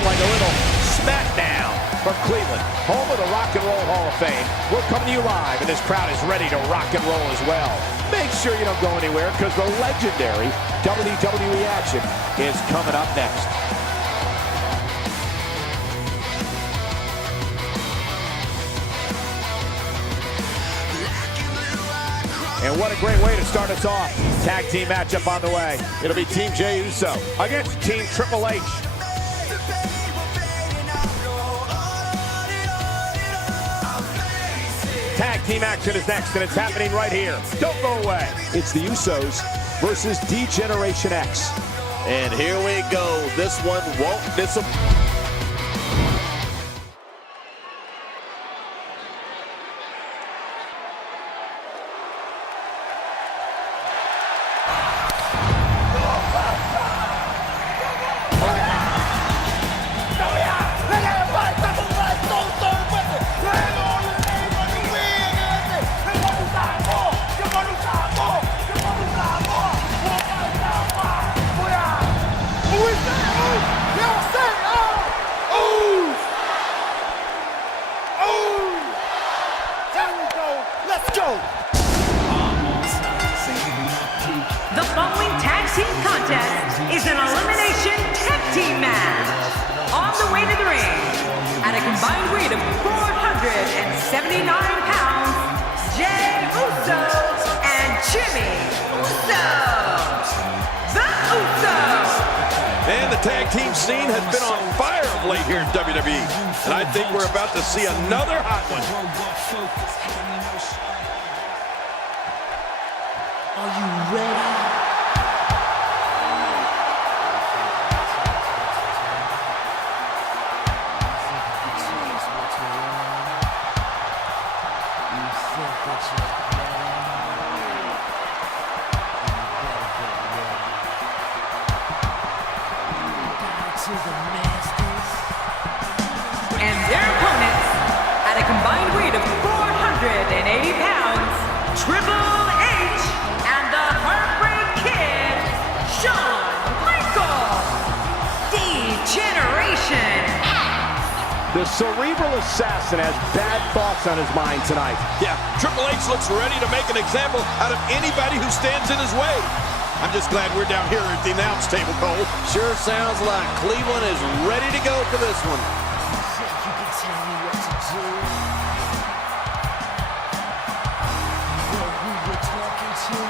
seem like a little Smackdown from Cleveland, home of the Rock and Roll Hall of Fame. We're coming to you live, and this crowd is ready to rock and roll as well. Make sure you don't go anywhere, because the legendary WWE action is coming up next. And what a great way to start us off. Tag team matchup on the way. It'll be Team Jey Uso against Team Triple H. Tag team action is next, and it's happening right here. Don't go away. It's the Usos versus D-Generation X. And here we go. This one won't disappoint. The following tag team contest is an elimination tag team match. On the way to the ring, at a combined weight of 479 pounds, Jey Uso and Jimmy Uso. The Usos. And the tag team scene has been on fire of late here in WWE. And I think we're about to see another hot one. Are you ready? And their opponents, at a combined weight of 480 pounds, Triple H and the Heartbreak Kid, Shawn D-Generation X. The cerebral assassin has bad thoughts on his mind tonight. Yeah, Triple H looks ready to make an example out of anybody who stands in his way. I'm just glad we're down here at the announce table, Cole. Sure sounds like Cleveland is ready to go for this one. You can tell me what to do. Know who we're talking to?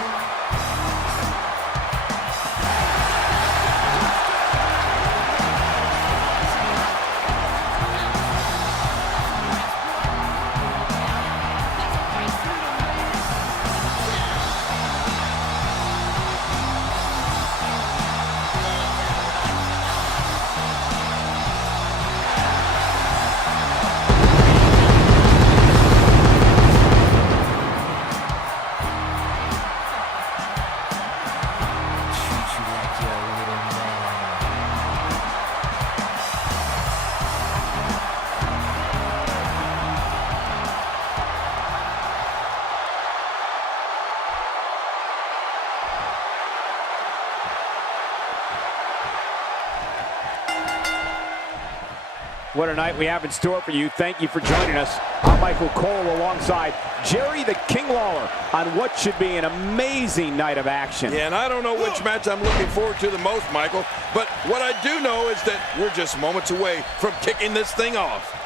What a night we have in store for you. Thank you for joining us. I'm Michael Cole alongside Jerry the King Lawler on what should be an amazing night of action. Yeah, and I don't know which match I'm looking forward to the most, Michael, but what I do know is that we're just moments away from kicking this thing off.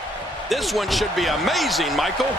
This one should be amazing, Michael.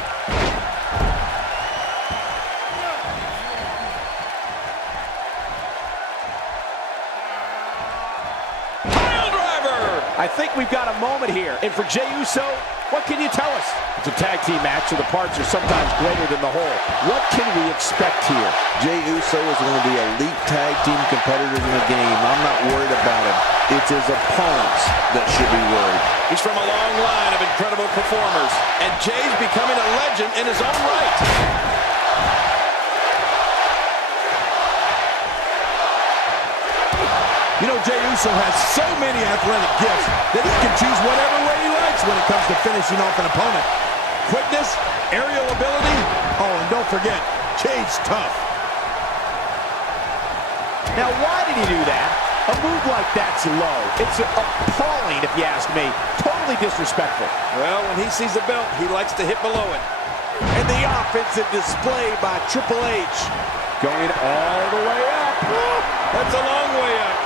I think we've got a moment here. And for Jey Uso, what can you tell us? It's a tag team match, so the parts are sometimes greater than the whole. What can we expect here? Jey Uso is one of the elite tag team competitors in the game. I'm not worried about him. It's his opponents that should be worried. He's from a long line of incredible performers, and Jey's becoming a legend in his own right. You know, Jey Uso has so many athletic gifts that he can choose whatever way he likes when it comes to finishing off an opponent. Quickness, aerial ability, oh, and don't forget, Jey's tough. Now, why did he do that? A move like that's low. It's appalling, if you ask me. Totally disrespectful. Well, when he sees a belt, he likes to hit below it. And the offensive display by Triple H. Going all the way up. That's a long way up.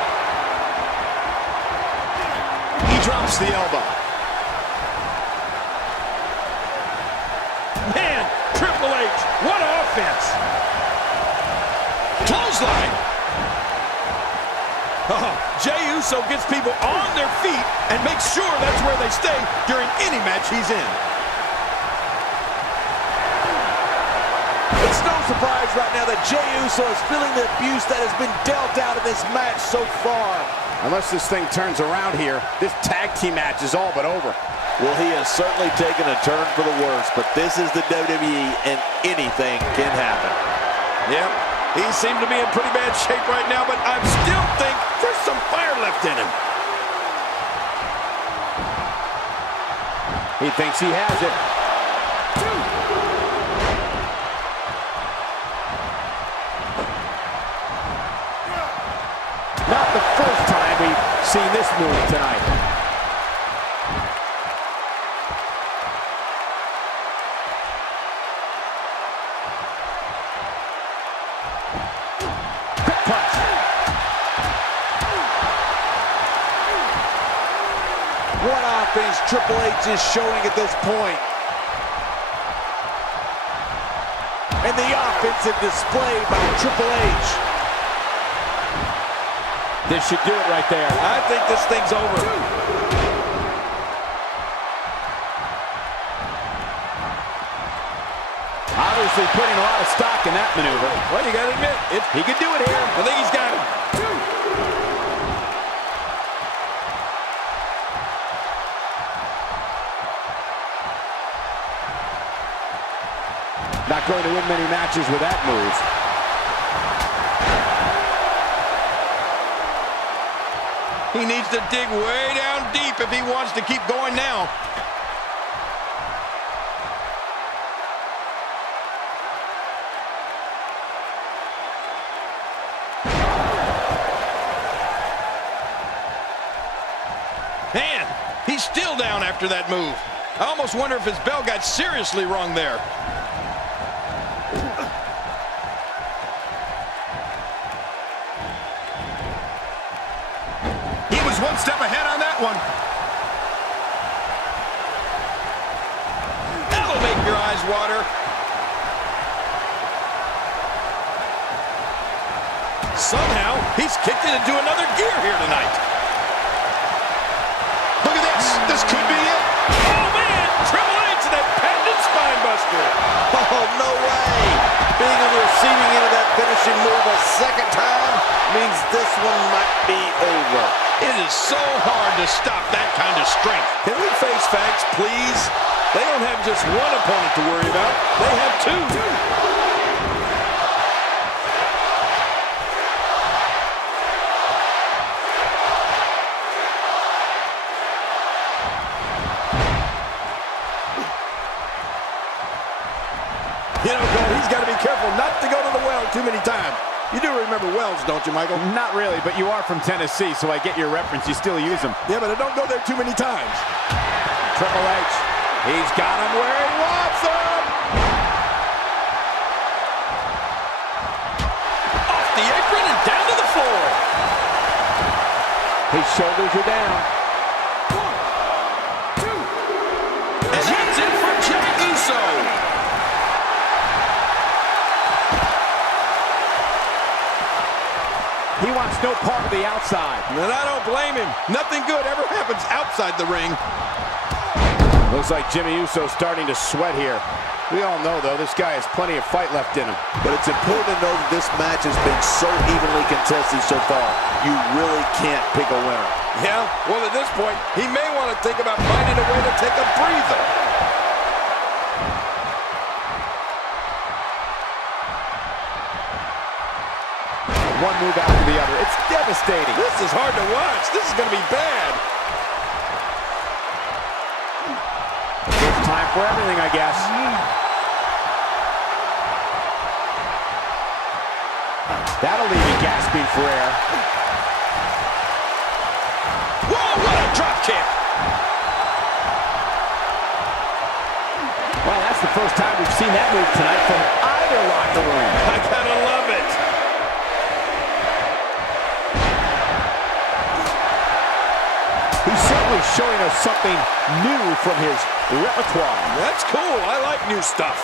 He drops the elbow. Man, Triple H, what offense. Clothesline. Jey Uso gets people on their feet and makes sure that's where they stay during any match he's in. It's no surprise right now that Jey Uso is feeling the abuse that has been dealt out of this match so far. Unless this thing turns around here, this tag team match is all but over. Well, he has certainly taken a turn for the worse, but this is the WWE and anything can happen. Yep, he seemed to be in pretty bad shape right now, but I still think there's some fire left in him. He thinks he has it. Not the first time we've seen this move tonight. What offense Triple H is showing at this point. And the offensive display by Triple H. This should do it right there. I think this thing's over. Obviously putting a lot of stock in that maneuver. Well, you gotta admit, He could do it here. I think he's got it. Not going to win many matches with that move. He needs to dig way down deep if he wants to keep going now. Man, he's still down after that move. I almost wonder if his bell got seriously wrong there. He was one step ahead on that one. That'll make your eyes water. Somehow, he's kicked it into another gear here tonight. Look at this. This could be it. Oh, man. Triple H and that patented spine buster. Oh, no way. Being on the receiving end of that finishing move a second time means this one might be over. It is so hard to stop that kind of strength. Can we face facts, please? They don't have just one opponent to worry about. They have two. You know, Cole, he's got to be careful not to go to the well too many times. You do remember wells, don't you, Michael? Not really, but you are from Tennessee, so I get your reference. You still use them. Yeah, but I don't go there too many times. Triple H, he's got him where he wants him. Off the apron and down to the floor. His shoulders are down. 1, 2. And that's it for Jey Uso. He wants no part of the outside. And I don't blame him. Nothing good ever happens outside the ring. Looks like Jimmy Uso's starting to sweat here. We all know, though, this guy has plenty of fight left in him. But it's important to know that this match has been so evenly contested so far. You really can't pick a winner. Yeah, well, at this point, he may want to think about finding a way to take a breather. One move after the other. It's devastating. This is hard to watch. This is going to be bad. It's time for everything, I guess. That'll leave you gasping for air. That's the first time we've seen that move tonight from either locker room. I gotta love it. He's certainly showing us something new from his repertoire. That's cool. I like new stuff.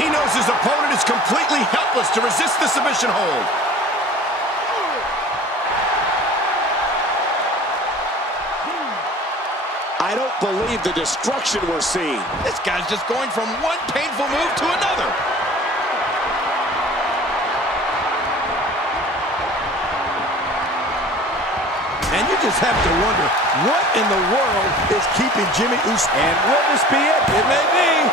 He knows his opponent is completely helpless to resist the submission hold. I don't believe the destruction we're seeing. This guy's just going from one painful move to another. And you just have to wonder, what in the world is keeping Jey Uso? And will this be it? It may be.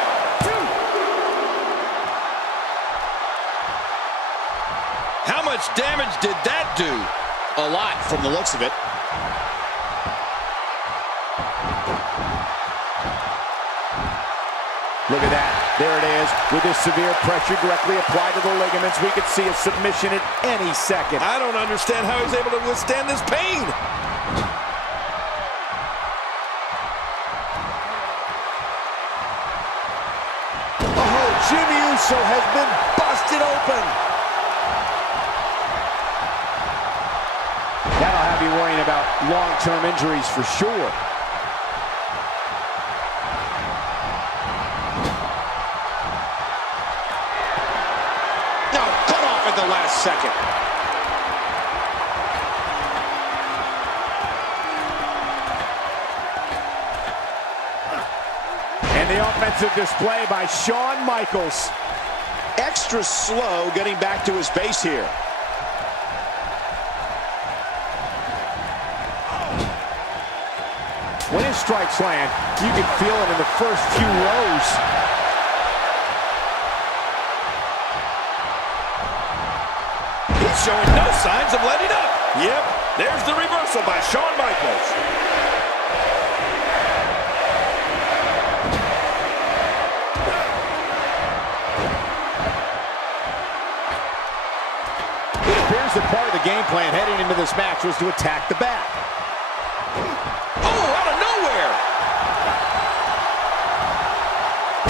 How much damage did that do? A lot from the looks of it. Look at that. There it is. With this severe pressure directly applied to the ligaments, we could see a submission at any second. I don't understand how he's able to withstand this pain. Oh, Jey Uso has been busted open. That'll have you worrying about long-term injuries for sure. The last second. And the offensive display by Shawn Michaels. Extra slow getting back to his base here. When his strikes land, you can feel it in the first few rows. Showing no signs of letting up. Yep, there's the reversal by Shawn Michaels. It appears that part of the game plan heading into this match was to attack the back. Oh, out of nowhere.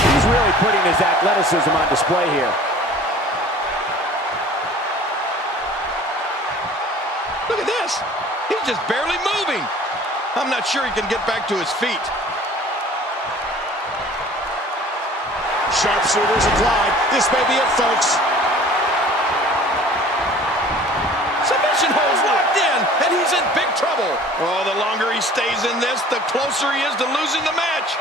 He's really putting his athleticism on display here. Look at this. He's just barely moving. I'm not sure he can get back to his feet. Sharpshooters applied. This may be it, folks. Submission holds locked in, and he's in big trouble. Oh, the longer he stays in this, the closer he is to losing the match.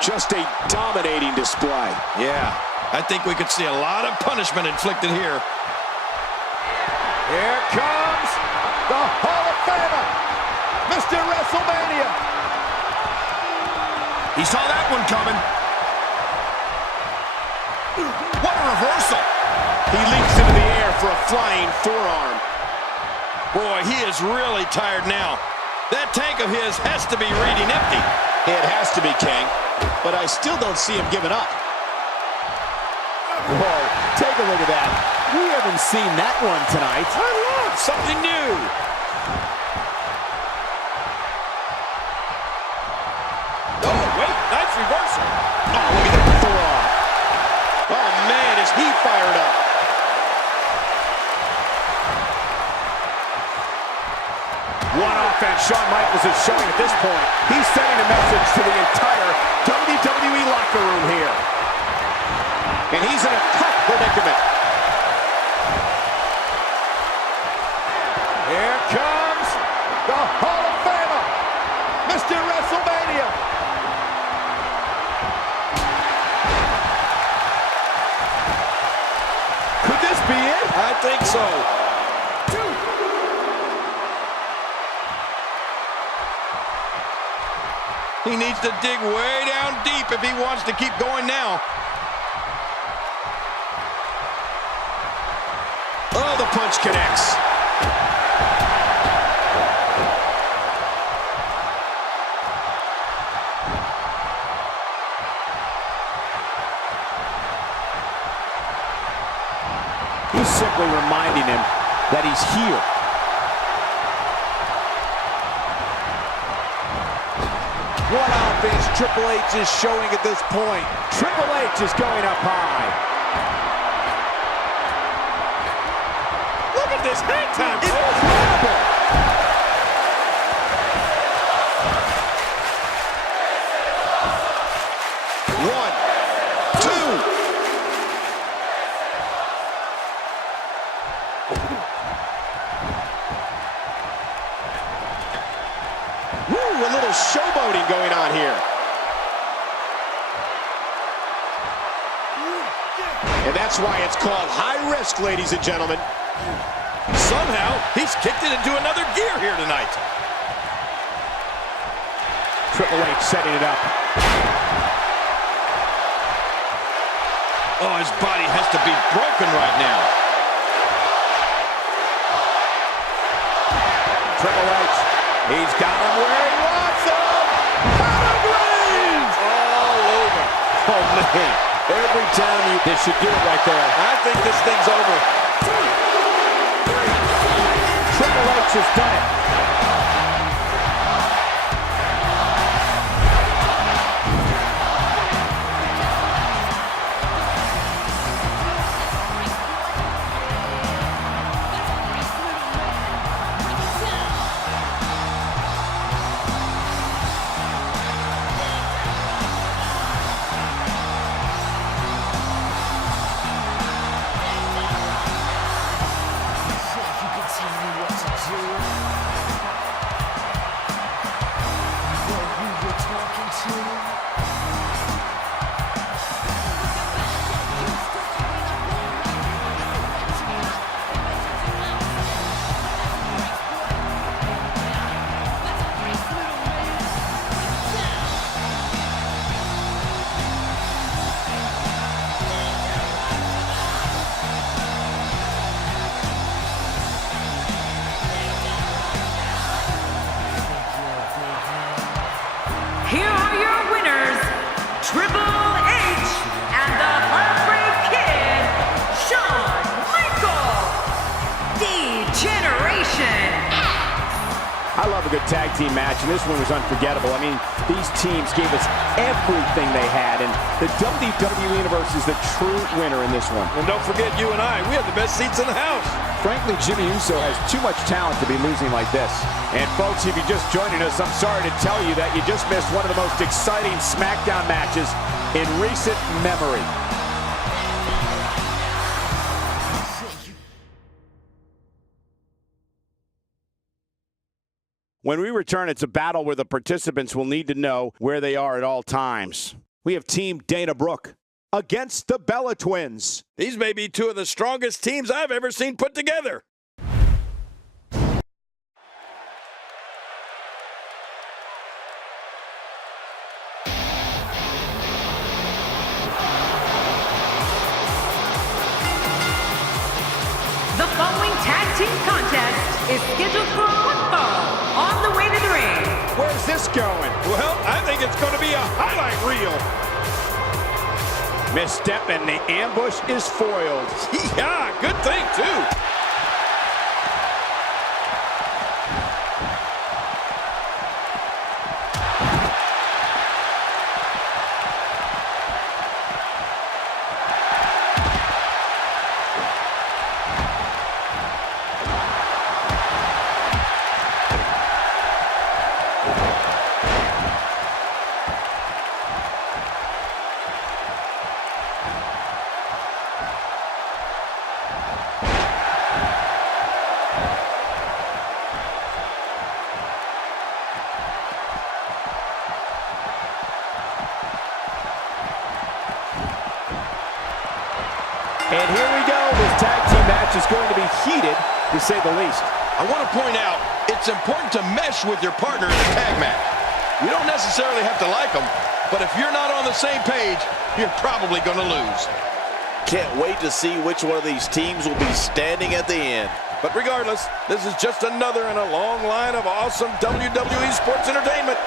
Just a dominating display. Yeah. I think we could see a lot of punishment inflicted here. Here comes the Hall of Famer, Mr. WrestleMania. He saw that one coming. What a reversal. He leaps into the air for a flying forearm. Boy, he is really tired now. That tank of his has to be reading empty. It has to be, King, but I still don't see him giving up. Whoa, take a look at that. We haven't seen that one tonight. I love something new. Oh, wait, nice reversal. Oh, look at that forearm. Oh, man, is he fired up. What offense Shawn Michaels is showing at this point. He's sending a message to the entire WWE locker room here. And he's in a tough predicament. Here comes the Hall of Famer, Mr. WrestleMania. Could this be it? I think so. He needs to dig way down deep if he wants to keep going now. Oh, the punch connects. He's simply reminding him that he's here. What offense Triple H is showing at this point. Triple H is going up high. Look at this hang time. Incredible. One, two. Woo, a little showboating going on here. And that's why it's called high risk, ladies and gentlemen. Somehow, he's kicked it into another gear here tonight. Triple H setting it up. Oh, his body has to be broken right now. Triple H, he's got him where he wants him. Pedigrees! All over. Oh, man. Every time you... This should do it right there. I think this thing's over. Triple H has done it. Here are your winners, Triple H and the Heartbreak Kid, Shawn Degeneration X. I love a good tag team match, and this one was unforgettable. I mean, these teams gave us everything they had, and the WWE Universe is the true winner in this one. And don't forget, you and I, we have the best seats in the house. Frankly, Jey Uso has too much talent to be losing like this. And folks, if you're just joining us, I'm sorry to tell you that you just missed one of the most exciting Smackdown matches in recent memory. When we return, it's a battle where the participants will need to know where they are at all times. We have Team Dana Brooke against the Bella Twins. These may be two of the strongest teams I've ever seen put together. The following tag team contest is scheduled for one fall on the way to the ring. Where's this going? Well, I think it's going to be a highlight reel. Misstep and the ambush is foiled. Yeah, good thing, too. And here we go. This tag team match is going to be heated, to say the least. I want to point out, it's important to mesh with your partner in a tag match. You don't necessarily have to like them, but if you're not on the same page, you're probably going to lose. Can't wait to see which one of these teams will be standing at the end. But regardless, this is just another in a long line of awesome WWE sports entertainment.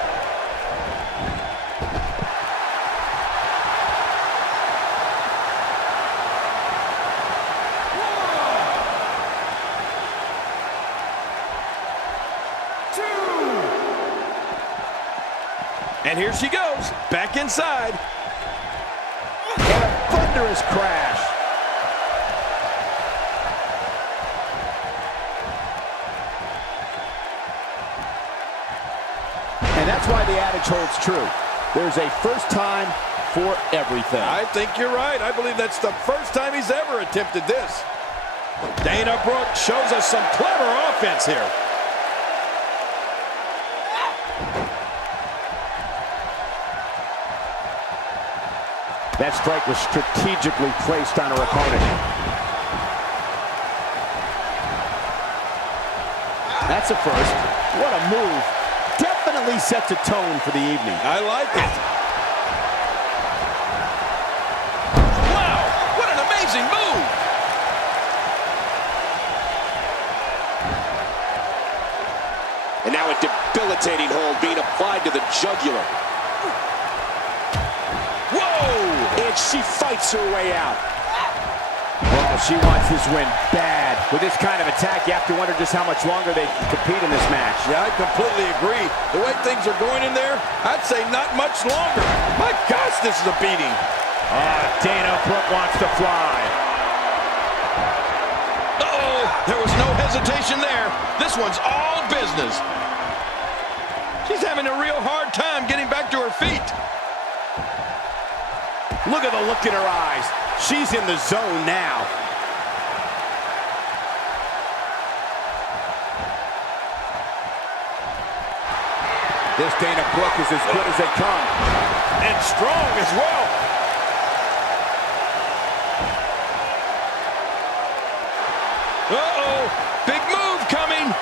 And here she goes, back inside. And a thunderous crash. And that's why the adage holds true. There's a first time for everything. I think you're right. I believe that's the first time he's ever attempted this. Dana Brooke shows us some clever offense here. That strike was strategically placed on her opponent. That's a first. What a move. Definitely sets a tone for the evening. I like it. Wow, what an amazing move. And now a debilitating hold being applied to the jugular. Whoa! And she fights her way out. Well, she wants this win bad. With this kind of attack, you have to wonder just how much longer they can compete in this match. Yeah, I completely agree. The way things are going in there, I'd say not much longer. My gosh, this is a beating. Dana Brooke wants to fly. Uh-oh, there was no hesitation there. This one's all business. She's having a real hard time getting back to her feet. Look at the look in her eyes. She's in the zone now. This Dana Brooke is as good as they come. And strong as well. Uh-oh, big move coming.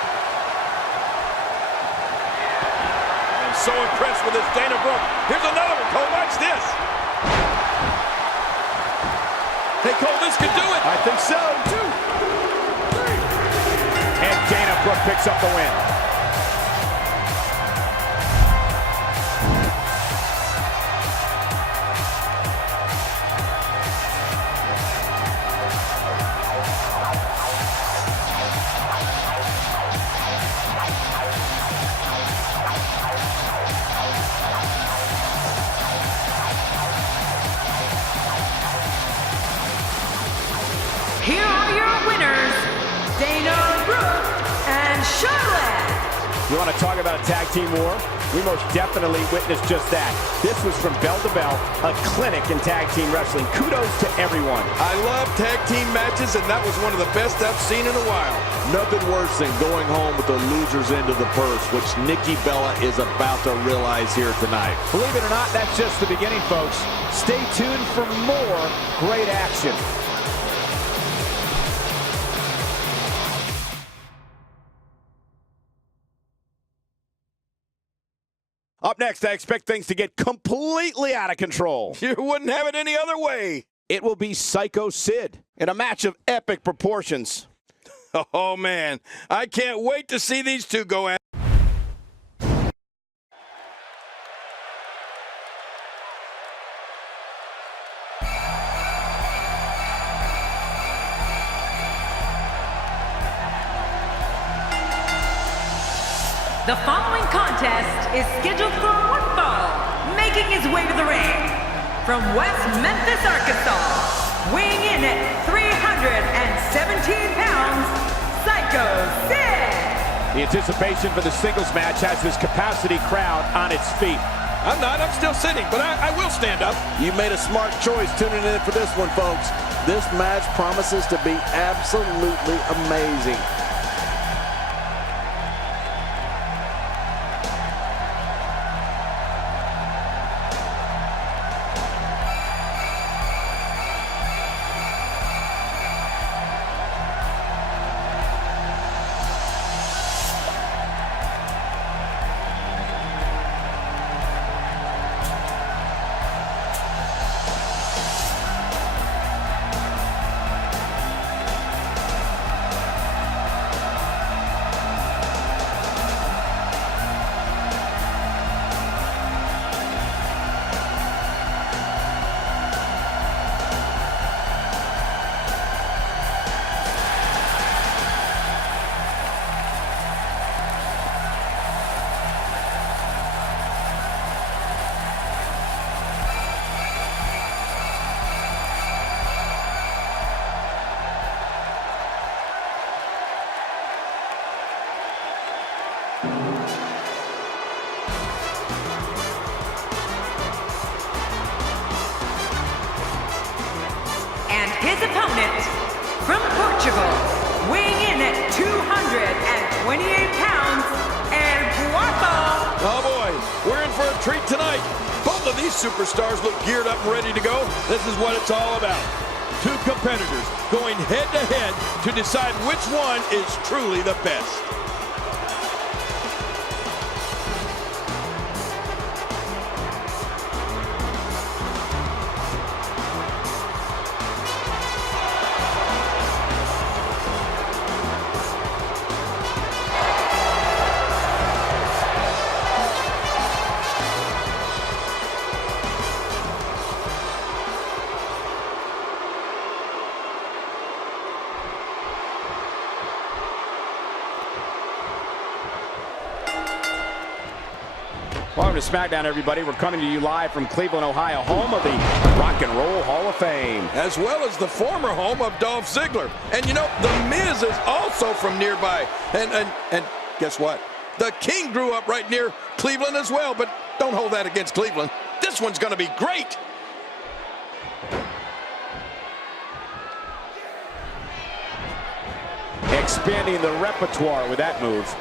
I'm so impressed with this Dana Brooke. Here's another one, Cole, watch this. Hey, Cole, this could do it. I think so. 2, 3. And Dana Brooke picks up the win. Here are your winners, Dana Brooke and Charlotte. You want to talk about a tag team war? We most definitely witnessed just that. This was from bell to bell, a clinic in tag team wrestling. Kudos to everyone. I love tag team matches, and that was one of the best I've seen in a while. Nothing worse than going home with the loser's end of the purse, which Nikki Bella is about to realize here tonight. Believe it or not, that's just the beginning, folks. Stay tuned for more great action. Up next, I expect things to get completely out of control. You wouldn't have it any other way. It will be Psycho Sid in a match of epic proportions. Oh, man. I can't wait to see these two go at it. The following contest is scheduled for one fall, making his way to the ring. From West Memphis, Arkansas, weighing in at 317 pounds, Psycho Sid. The anticipation for the singles match has this capacity crowd on its feet. I'm still sitting, but I will stand up. You made a smart choice tuning in for this one, folks. This match promises to be absolutely amazing. his opponent, from Portugal, weighing in at 228 pounds, El Guapo. Oh boy, we're in for a treat tonight. Both of these superstars look geared up and ready to go. This is what it's all about. Two competitors going head-to-head to decide which one is truly the best. Welcome to Smackdown, everybody. We're coming to you live from Cleveland, Ohio, home of the Rock and Roll Hall of Fame. As well as the former home of Dolph Ziggler. And you know, The Miz is also from nearby. And guess what? The King grew up right near Cleveland as well, but don't hold that against Cleveland. This one's going to be great. Expanding the repertoire with that move.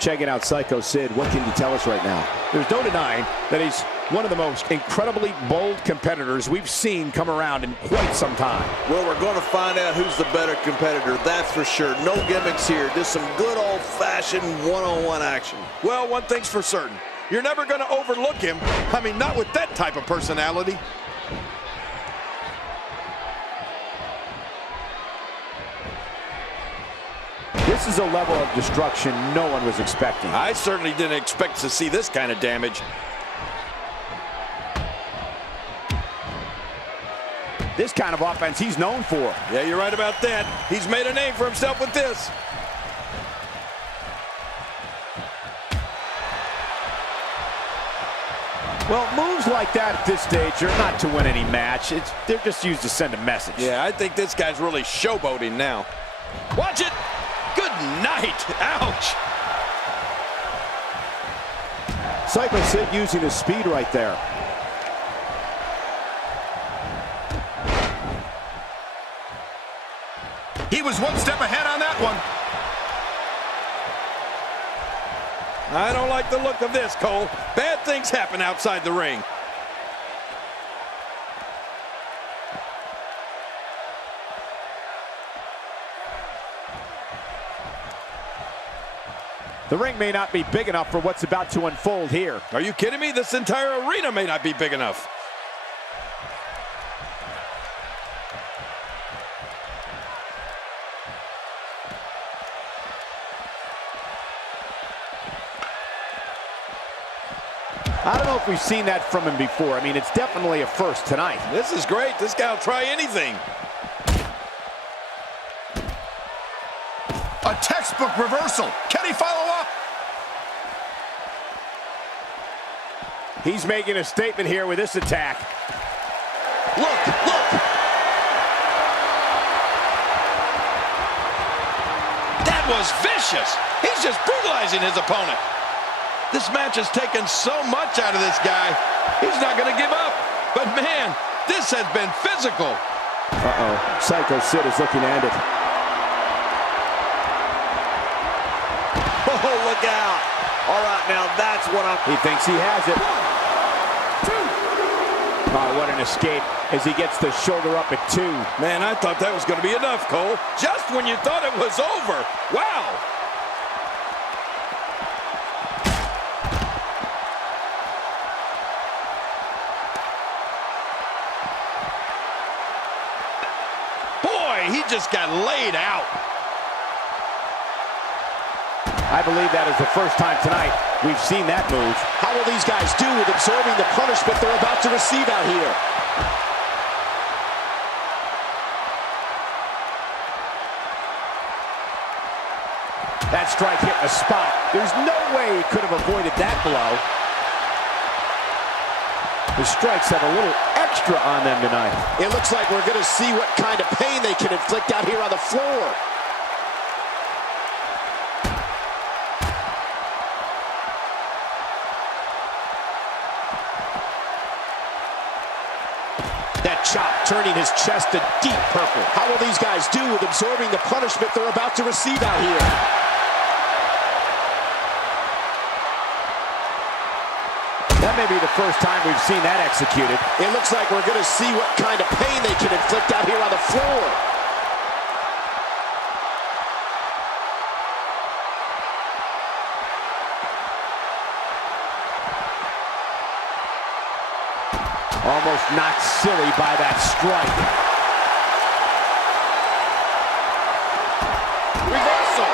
Checking out Psycho Sid. What can you tell us right now? There's no denying that he's one of the most incredibly bold competitors we've seen come around in quite some time. Well, we're going to find out who's the better competitor, that's for sure. No gimmicks here, just some good old-fashioned one-on-one action. Well, one thing's for certain. You're never going to overlook him. I mean, not with that type of personality. This is a level of destruction no one was expecting. I certainly didn't expect to see this kind of damage. This kind of offense he's known for. Yeah, you're right about that. He's made a name for himself with this. Well, moves like that at this stage are not to win any match. They're just used to send a message. Yeah, I think this guy's really showboating now. Watch it! Good night! Ouch! Psycho Sid using his speed right there. He was one step ahead on that one. I don't like the look of this, Cole. Bad things happen outside the ring. The ring may not be big enough for what's about to unfold here. Are you kidding me? This entire arena may not be big enough. I don't know if we've seen that from him before. I mean, it's definitely a first tonight. This is great. This guy will try anything. A textbook reversal. Can he follow up? He's making a statement here with this attack. Look, look! That was vicious. He's just brutalizing his opponent. This match has taken so much out of this guy. He's not going to give up. But man, this has been physical. Uh-oh. Psycho Sid is looking to end it. Oh, look out! All right, now that's what He thinks he has it. 1, 2. Oh, what an escape as he gets the shoulder up at 2. Man, I thought that was going to be enough, Cole. Just when you thought it was over. Wow! Boy, he just got laid out. I believe that is the first time tonight we've seen that move. How will these guys do with absorbing the punishment they're about to receive out here? That strike hit the spot. There's no way he could have avoided that blow. The strikes have a little extra on them tonight. It looks like we're going to see what kind of pain they can inflict out here on the floor. That chop turning his chest to deep purple. How will these guys do with absorbing the punishment they're about to receive out here? That may be the first time we've seen that executed. It looks like we're going to see what kind of pain they can inflict out here on the floor. Almost knocked silly by that strike. Reversal.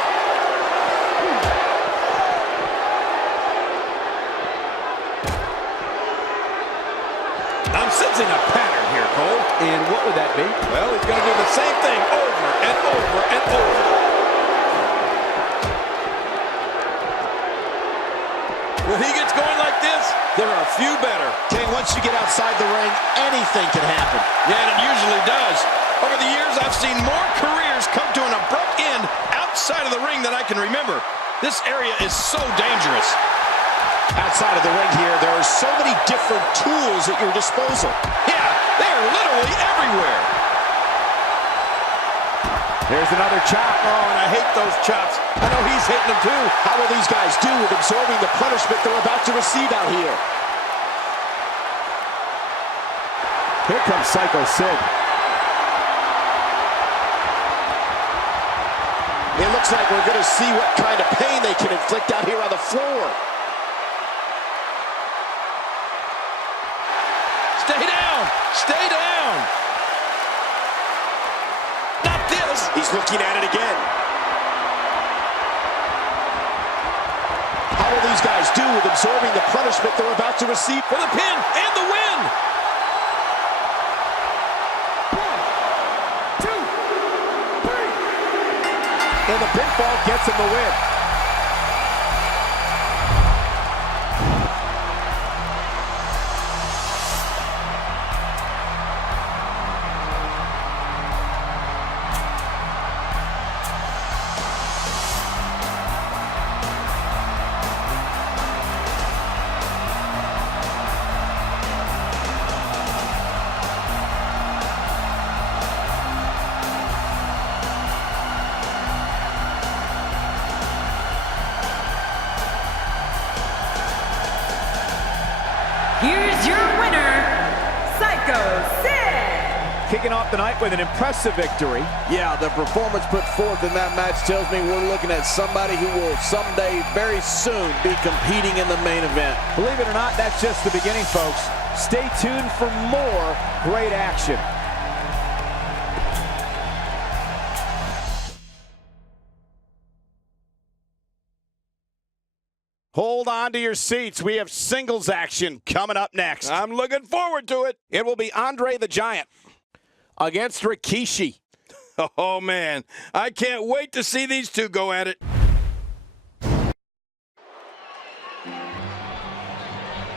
I'm sensing a pattern here, Cole. And what would that be? Well, he's going to do the same thing over and over and over. When he gets going like this, there are a few better. King, once you get outside the ring, anything can happen. Yeah, and it usually does. Over the years, I've seen more careers come to an abrupt end outside of the ring than I can remember. This area is so dangerous. Outside of the ring here, there are so many different tools at your disposal. Yeah, they are literally everywhere. There's another chop. Oh, and I hate those chops. I know he's hitting them too. How will these guys do with absorbing the punishment they're about to receive out here? Here comes Psycho Sid. It looks like we're going to see what kind of pain they can inflict out here on the floor. Stay down! Stay down! Not this! He's looking at it again. How will these guys do with absorbing the punishment they're about to receive? For the pin and the win! 1, 2, 3. And the pinfall gets him the win. Here's your winner, Psycho Sid. Kicking off the night with an impressive victory. Yeah, the performance put forth in that match tells me we're looking at somebody who will someday, very soon, be competing in the main event. Believe it or not, that's just the beginning, folks. Stay tuned for more great action. Hold on to your seats. We have singles action coming up next. I'm looking forward to it. It will be Andre the Giant against Rikishi. Oh, man. I can't wait to see these two go at it.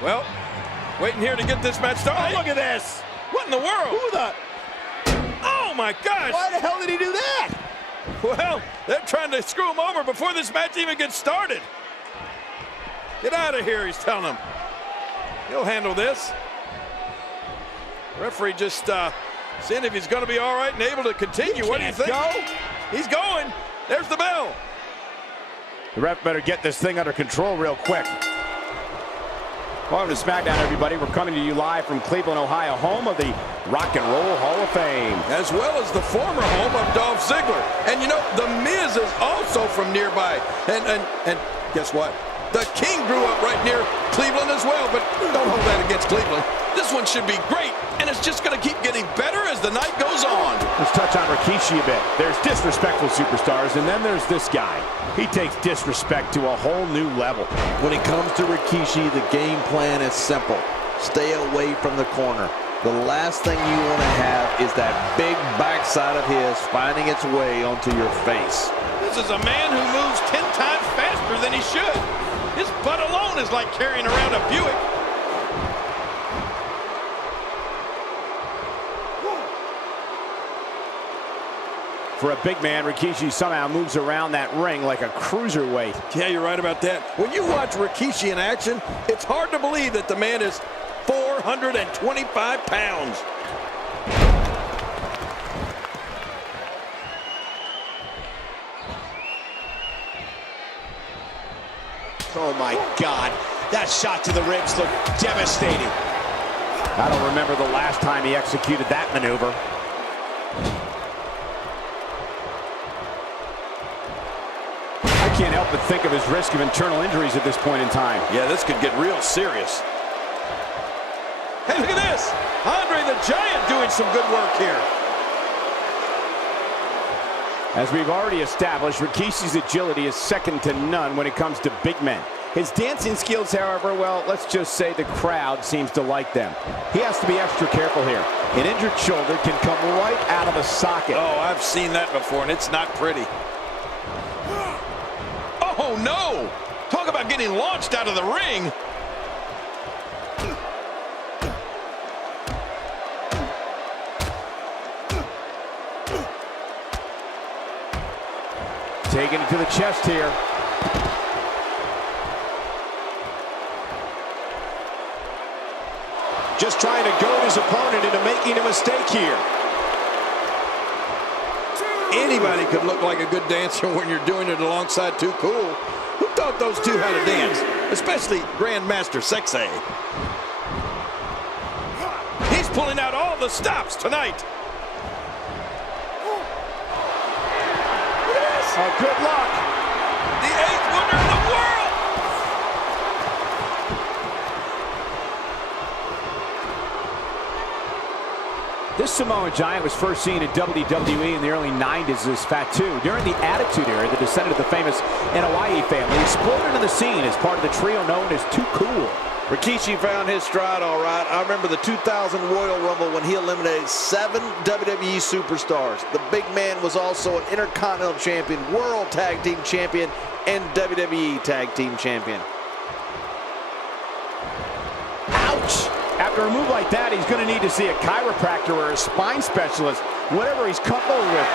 Well, waiting here to get this match started. Oh, look at this. What in the world? Who the? Oh, my gosh. Why the hell did he do that? Well, they're trying to screw him over before this match even gets started. Get out of here, he's telling him. He'll handle this. Referee just seeing if he's going to be all right and able to continue. What do you think? Go. He's going. There's the bell. The ref better get this thing under control real quick. Welcome to Smackdown, everybody. We're coming to you live from Cleveland, Ohio, home of the Rock and Roll Hall of Fame. As well as the former home of Dolph Ziggler. And you know, The Miz is also from nearby. And guess what? The King grew up right near Cleveland as well, but don't hold that against Cleveland. This one should be great, and it's just going to keep getting better as the night goes on. Let's touch on Rikishi a bit. There's disrespectful superstars, and then there's this guy. He takes disrespect to a whole new level. When it comes to Rikishi, the game plan is simple. Stay away from the corner. The last thing you want to have is that big backside of his finding its way onto your face. This is a man who moves 10 times faster than he should. His butt alone is like carrying around a Buick. For a big man, Rikishi somehow moves around that ring like a cruiserweight. Yeah, you're right about that. When you watch Rikishi in action, it's hard to believe that the man is 425 pounds. Oh my God, that shot to the ribs looked devastating. I don't remember the last time he executed that maneuver. I can't help but think of his risk of internal injuries at this point in time. Yeah, this could get real serious. Hey, look at this! Andre the Giant doing some good work here. As we've already established, Rikishi's agility is second to none when it comes to big men. His dancing skills, however, well, let's just say the crowd seems to like them. He has to be extra careful here. An injured shoulder can come right out of the socket. Oh, I've seen that before, and it's not pretty. Oh, no! Talk about getting launched out of the ring. Taking it to the chest here. Just trying to goad his opponent into making a mistake here. Anybody could look like a good dancer when you're doing it alongside Too Cool. Who taught those two how to dance? Especially Grandmaster Sexay. He's pulling out all the stops tonight. Look at this. Oh, good luck. The 8th wonder in the world. This Samoan Giant was first seen in WWE in the early 90s as Fatu. During the Attitude Era, the descendant of the famous Hawaii family exploded in the scene as part of the trio known as Too Cool. Rikishi found his stride all right. I remember the 2000 Royal Rumble when he eliminated 7 WWE superstars. The big man was also an Intercontinental Champion, World Tag Team Champion, and WWE Tag Team Champion. Ouch! After a move like that, he's going to need to see a chiropractor or a spine specialist, whatever he's comfortable with.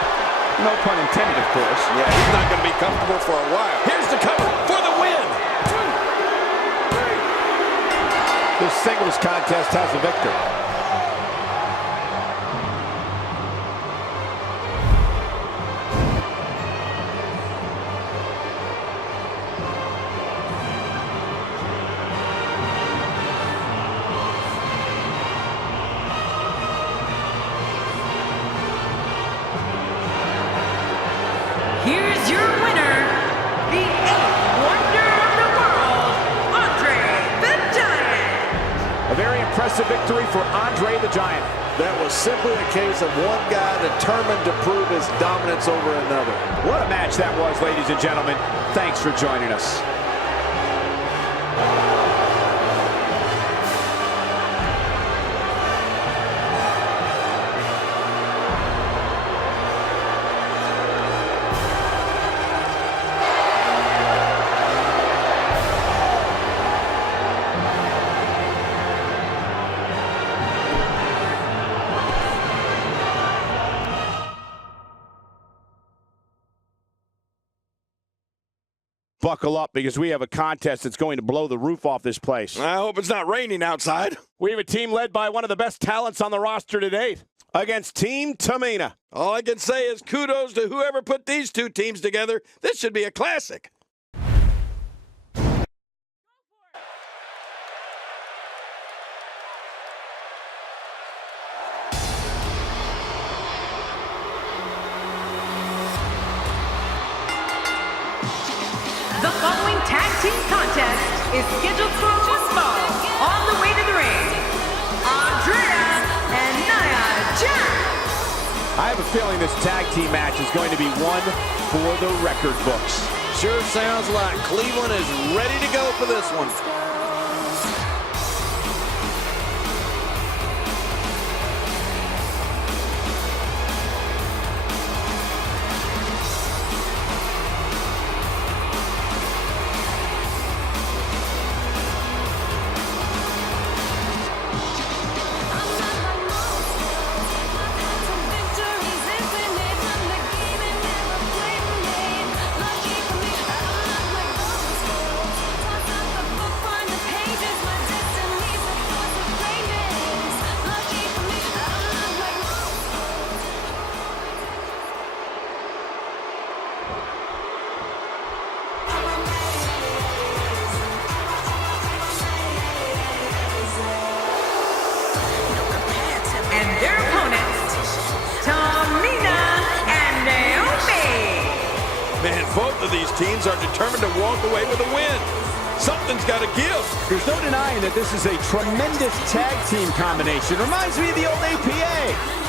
No pun intended, of course. Yeah, he's not going to be comfortable for a while. Here's the cover for the win. This singles contest has a victor. Here's your winner, the 8th wonder of the world, Andre the Giant. A very impressive victory for Andre the Giant. That was simply a case of one guy determined to prove his dominance over another. What a match that was, ladies and gentlemen. Thanks for joining us. Buckle up, because we have a contest that's going to blow the roof off this place. I hope it's not raining outside. We have a team led by one of the best talents on the roster to date against Team Tamina. All I can say is kudos to whoever put these two teams together. This should be a classic. The following tag team contest is scheduled for one fall. On the way to the ring, Andrea and Nia Jax. I have a feeling this tag team match is going to be one for the record books. Sure sounds like Cleveland is ready to go for this one. and their opponents, Tamina and Naomi. Man, both of these teams are determined to walk away with a win. Something's got to give. There's no denying that this is a tremendous tag team combination. Reminds me of the old APA.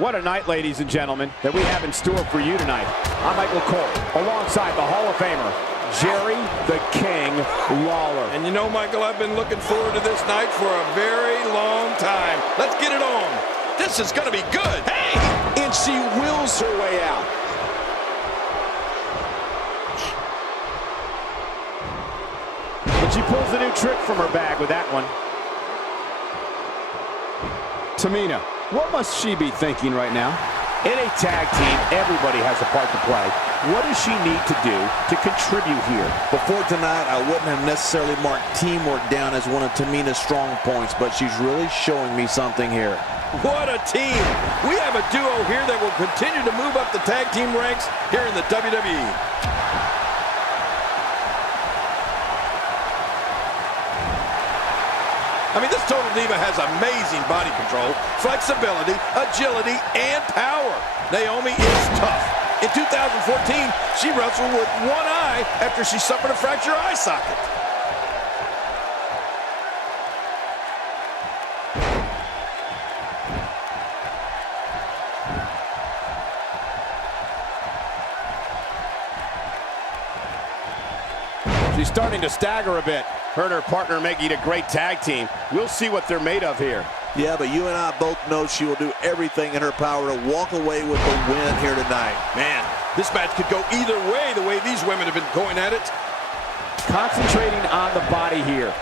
What a night, ladies and gentlemen, that we have in store for you tonight. I'm Michael Cole, alongside the Hall of Famer, Jerry the King Lawler. And you know, Michael, I've been looking forward to this night for a very long time. Let's get it on. This is going to be good. Hey! And she wills her way out. But she pulls a new trick from her bag with that one. Tamina, what must she be thinking right now? In a tag team, everybody has a part to play. What does she need to do to contribute here? Before tonight, I wouldn't have necessarily marked teamwork down as one of Tamina's strong points, but she's really showing me something here. What a team. We have a duo here that will continue to move up the tag team ranks here in the WWE. I mean, this Total Diva has amazing body control, flexibility, agility, and power. Naomi is tough. In 2014, she wrestled with one eye after she suffered a fractured eye socket. She's starting to stagger a bit. Her and her partner making a great tag team. We'll see what they're made of here. Yeah, but you and I both know she will do everything in her power to walk away with the win here tonight. Man, this match could go either way these women have been going at it. Concentrating on the body here.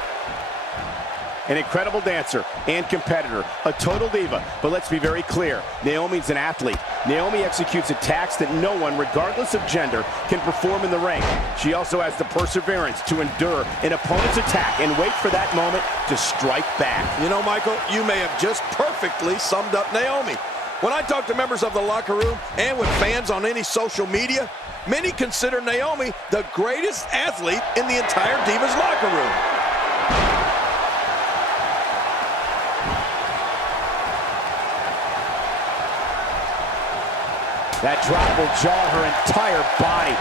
An incredible dancer and competitor, a total diva. But let's be very clear, Naomi's an athlete. Naomi executes attacks that no one, regardless of gender, can perform in the ring. She also has the perseverance to endure an opponent's attack and wait for that moment to strike back. You know, Michael, you may have just perfectly summed up Naomi. When I talk to members of the locker room and with fans on any social media, many consider Naomi the greatest athlete in the entire Divas locker room. That drop will jar her entire body.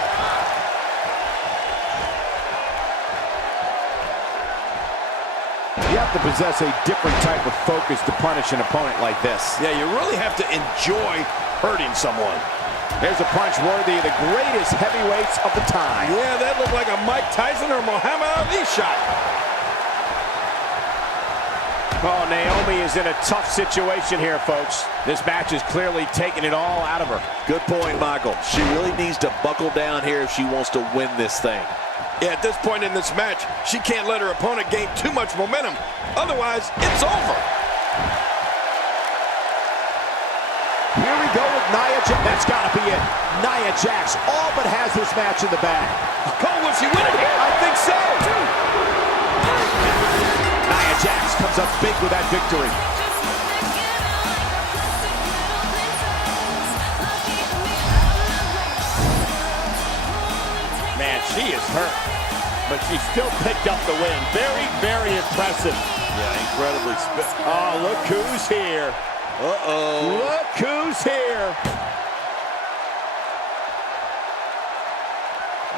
You have to possess a different type of focus to punish an opponent like this. Yeah, you really have to enjoy hurting someone. There's a punch worthy of the greatest heavyweights of the time. Yeah, that looked like a Mike Tyson or Muhammad Ali shot. Oh, Naomi is in a tough situation here, folks. This match is clearly taking it all out of her. Good point, Michael. She really needs to buckle down here if she wants to win this thing. Yeah, at this point in this match, she can't let her opponent gain too much momentum. Otherwise, it's over. Here we go with Nia Jax. That's got to be it. Nia Jax all but has this match in the bag. Cole, will she win it here? I think so. Nia Jax comes up big with that victory. Man, she is hurt, but she still picked up the win. Very, very impressive. Yeah, incredibly. Oh, look who's here. Uh-oh. Look who's here.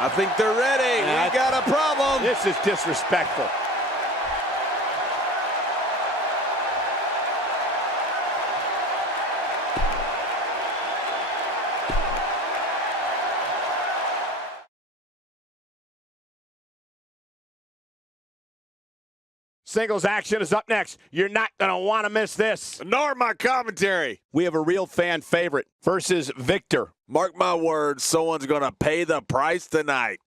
I think they're ready. We got a problem. This is disrespectful. Singles action is up next. You're not going to want to miss this. Nor my commentary. We have a real fan favorite versus Victor. Mark my words, someone's going to pay the price tonight.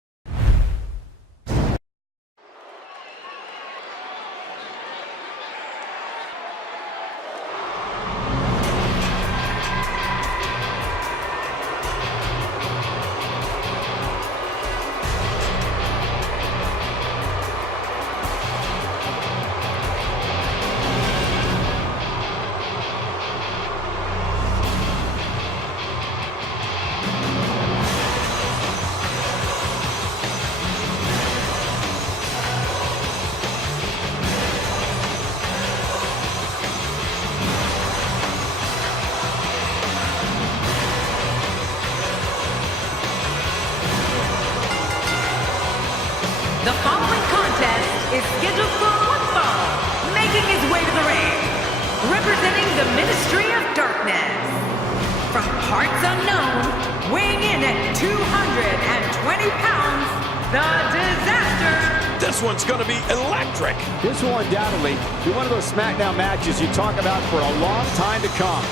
The following contest is scheduled for one fall, making his way to the ring, representing the Ministry of Darkness. From parts unknown, weighing in at 220 pounds, the Disaster. This one's going to be electric. This will undoubtedly be one of those Smackdown matches you talk about for a long time to come.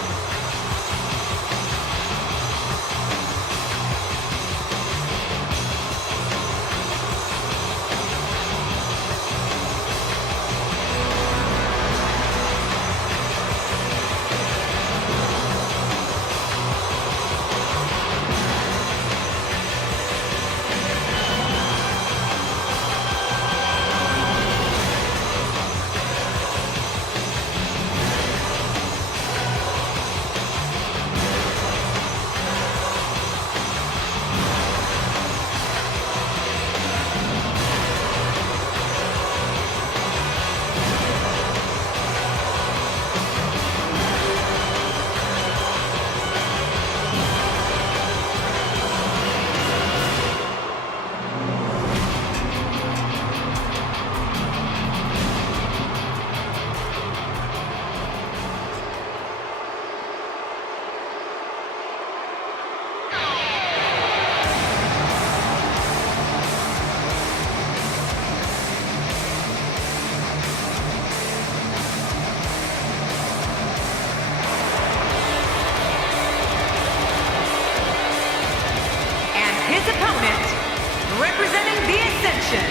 Representing the Ascension,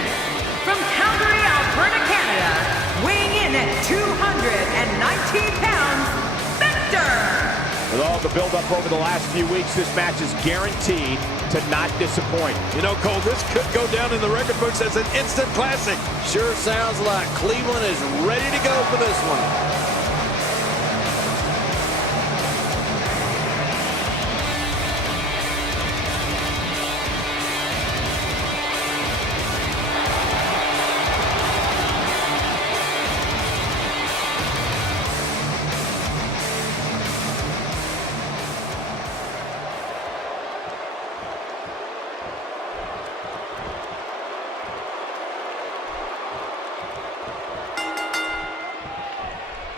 from Calgary, Alberta, Canada, weighing in at 219 pounds, Victor! With all the build-up over the last few weeks, this match is guaranteed to not disappoint. You know, Cole, this could go down in the record books as an instant classic. Sure sounds like Cleveland is ready to go for this one.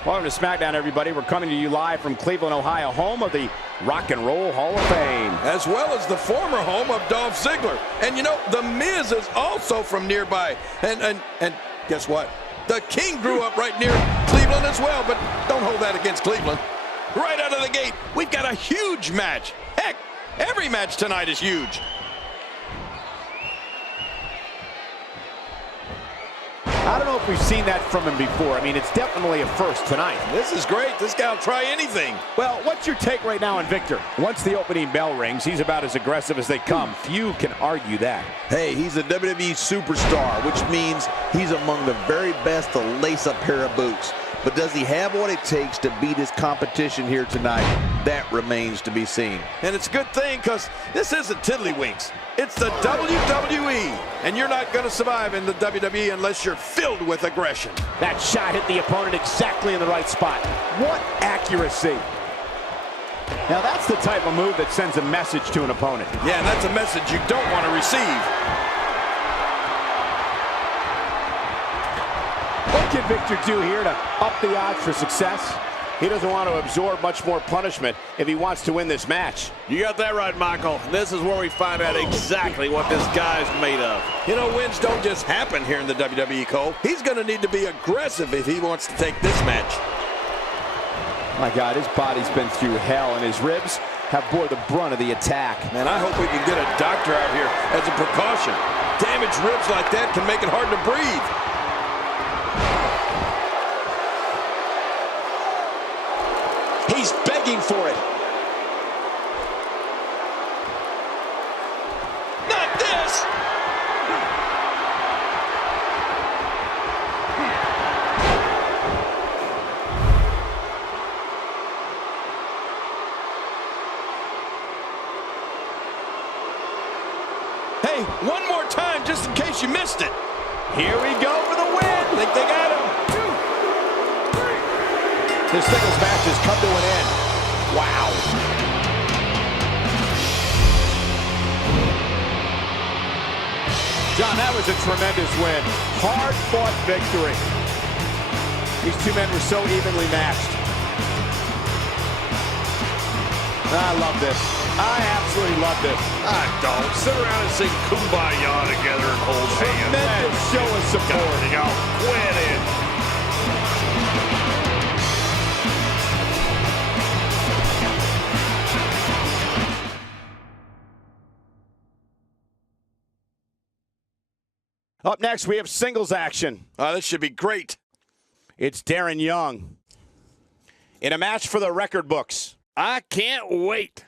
Welcome to Smackdown, everybody. We're coming to you live from Cleveland, Ohio, home of the Rock and Roll Hall of Fame. As well as the former home of Dolph Ziggler. And you know, The Miz is also from nearby. And guess what? The King grew up right near Cleveland as well, but don't hold that against Cleveland. Right out of the gate, we've got a huge match. Heck, every match tonight is huge. I don't know if we've seen that from him before. I mean, it's definitely a first tonight. This is great. This guy will try anything. Well, what's your take right now on Victor? Once the opening bell rings, he's about as aggressive as they come. Few can argue that. Hey, he's a WWE superstar, which means he's among the very best to lace a pair of boots. But does he have what it takes to beat his competition here tonight? That remains to be seen. And it's a good thing, because this isn't tiddlywinks. It's the WWE, and you're not going to survive in the WWE unless you're filled with aggression. That shot hit the opponent exactly in the right spot. What accuracy. Now that's the type of move that sends a message to an opponent. Yeah, and that's a message you don't want to receive. What can Victor do here to up the odds for success? He doesn't want to absorb much more punishment if he wants to win this match. You got that right, Michael. This is where we find out exactly what this guy's made of. You know, wins don't just happen here in the WWE, Cole. He's going to need to be aggressive if he wants to take this match. My God, his body's been through hell, and his ribs have bore the brunt of the attack. Man, I hope we can get a doctor out here as a precaution. Damaged ribs like that can make it hard to breathe. He's begging for it. Not this! Hey, one more time just in case you missed it. Here we go for the win. Think they got him. This singles match has come to an end. Wow. John, that was a tremendous win. Hard-fought victory. These two men were so evenly matched. I love this. I absolutely love this. I don't. Sit around and sing Kumbaya together and hold hands. Tremendous show of support. There you go. Quit it. Up next, we have singles action. This should be great. It's Darren Young in a match for the record books. I can't wait.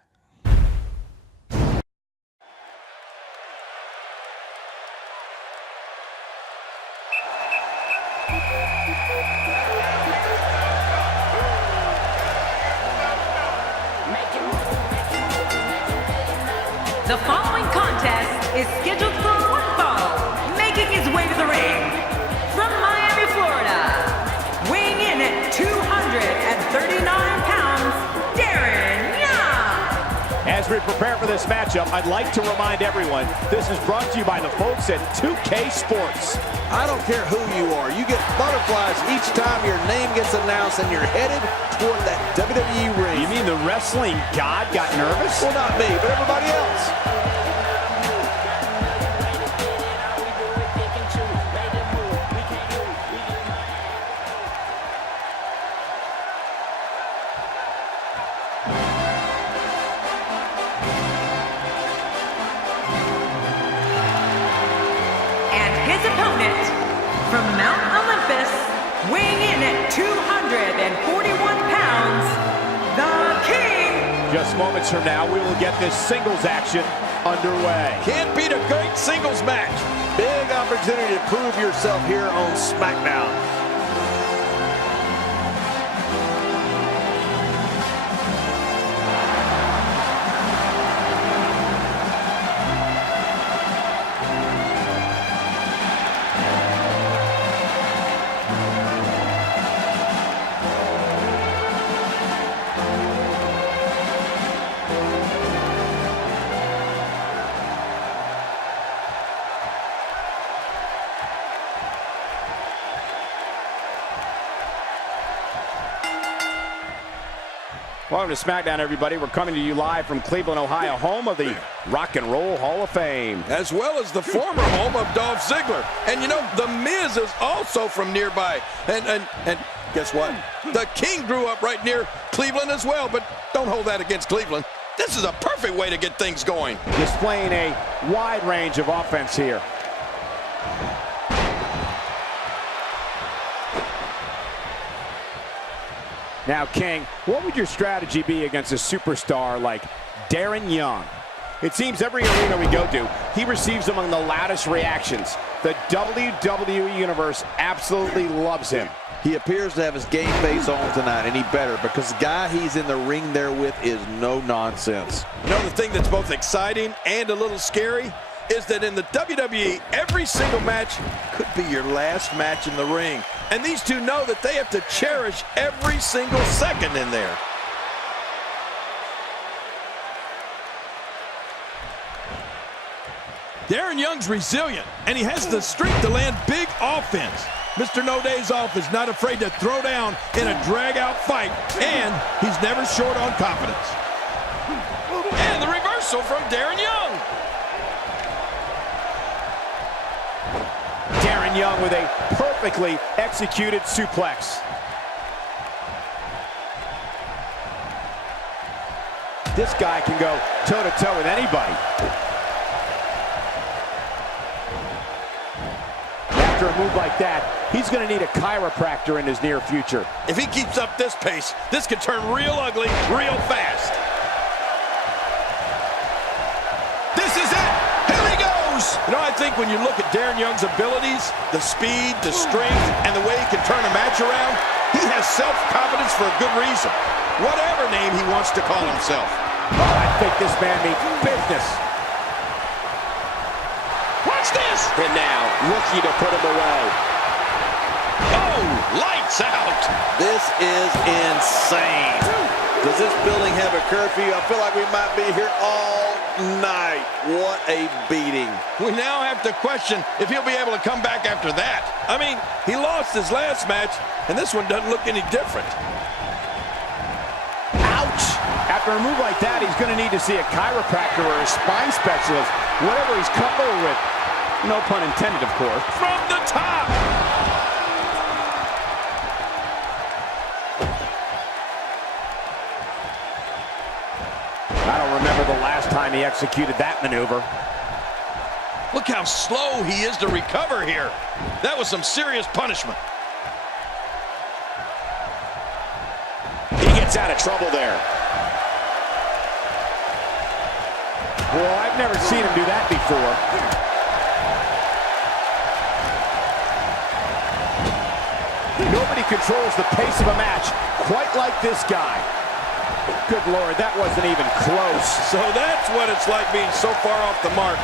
The following contest is scheduled for one fall, making his way to the ring. From Miami, Florida, weighing in at 239 pounds, Darren Young. As we prepare for this matchup, I'd like to remind everyone, this is brought to you by the folks at 2K Sports. I don't care who you are. You get butterflies each time your name gets announced and you're headed toward that WWE ring. You mean the wrestling god got nervous? Well, not me, but everybody else. And his opponent, from Mount Olympus, weighing in at 241 pounds, the King. Just moments from now, we will get this singles action underway. Can't beat a great singles match. Big opportunity to prove yourself here on Smackdown. Welcome to Smackdown, everybody. We're coming to you live from Cleveland, Ohio, home of the Rock and Roll Hall of Fame. As well as the former home of Dolph Ziggler. And you know, The Miz is also from nearby. And guess what? The King grew up right near Cleveland as well, but don't hold that against Cleveland. This is a perfect way to get things going. Displaying a wide range of offense here. Now, King, what would your strategy be against a superstar like Darren Young? It seems every arena we go to, he receives among the loudest reactions. The WWE Universe absolutely loves him. He appears to have his game face on tonight, and he better, because the guy he's in the ring there with is no nonsense. You know, the thing that's both exciting and a little scary is that in the WWE, every single match could be your last match in the ring. And these two know that they have to cherish every single second in there. Darren Young's resilient, and he has the strength to land big offense. Mr. No Days Off is not afraid to throw down in a drag-out fight, and he's never short on confidence. And the reversal from Darren Young. Darren Young with a perfectly executed suplex. This guy can go toe-to-toe with anybody. After a move like that, he's going to need a chiropractor in his near future. If he keeps up this pace, this could turn real ugly real fast. This is it. Here he goes. You know, I think when you look at Darren Young's abilities, the speed, the strength, and the way he can turn a match around, he has self-confidence for a good reason. Whatever name he wants to call himself. Oh, I think this man means business. Watch this. And now, looking to put him away. Oh, lights out. This is insane. Does this building have a curfew? I feel like we might be here all night. What a beating. We now have to question if he'll be able to come back after that. I mean, he lost his last match, and this one doesn't look any different. Ouch! After a move like that, he's going to need to see a chiropractor or a spine specialist, whatever he's comfortable with. No pun intended, of course. From the top. I don't remember the last time he executed that maneuver. Look how slow he is to recover here. That was some serious punishment. He gets out of trouble there. Well, I've never seen him do that before. Nobody controls the pace of a match quite like this guy. Good Lord, that wasn't even close. So that's what it's like being so far off the mark.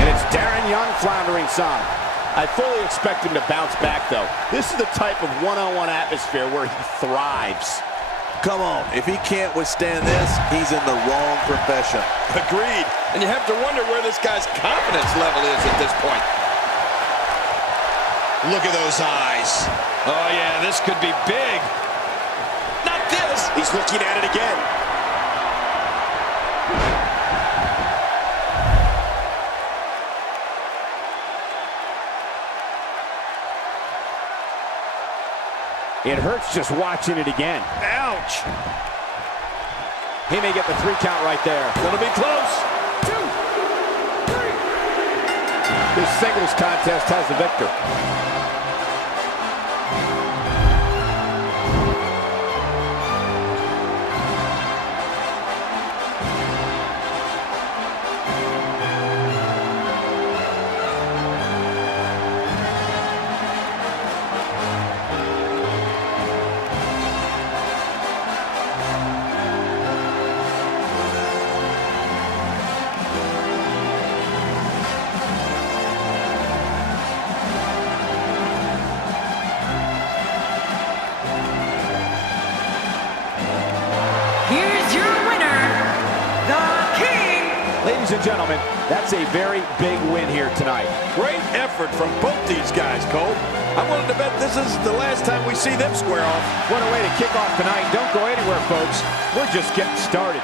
And it's Darren Young floundering some. I fully expect him to bounce back, though. This is the type of one-on-one atmosphere where he thrives. Come on, if he can't withstand this, he's in the wrong profession. Agreed. And you have to wonder where this guy's confidence level is at this point. Look at those eyes. Oh, yeah, this could be big. Not this. He's looking at it again. It hurts just watching it again. Ouch. He may get the 3 count right there. Gonna be close. 2, 3. This singles contest has the victor. Ladies and gentlemen, that's a very big win here tonight. Great effort from both these guys, Cole. I'm willing to bet this is the last time we see them square off. What a way to kick off tonight. Don't go anywhere, folks. We're just getting started.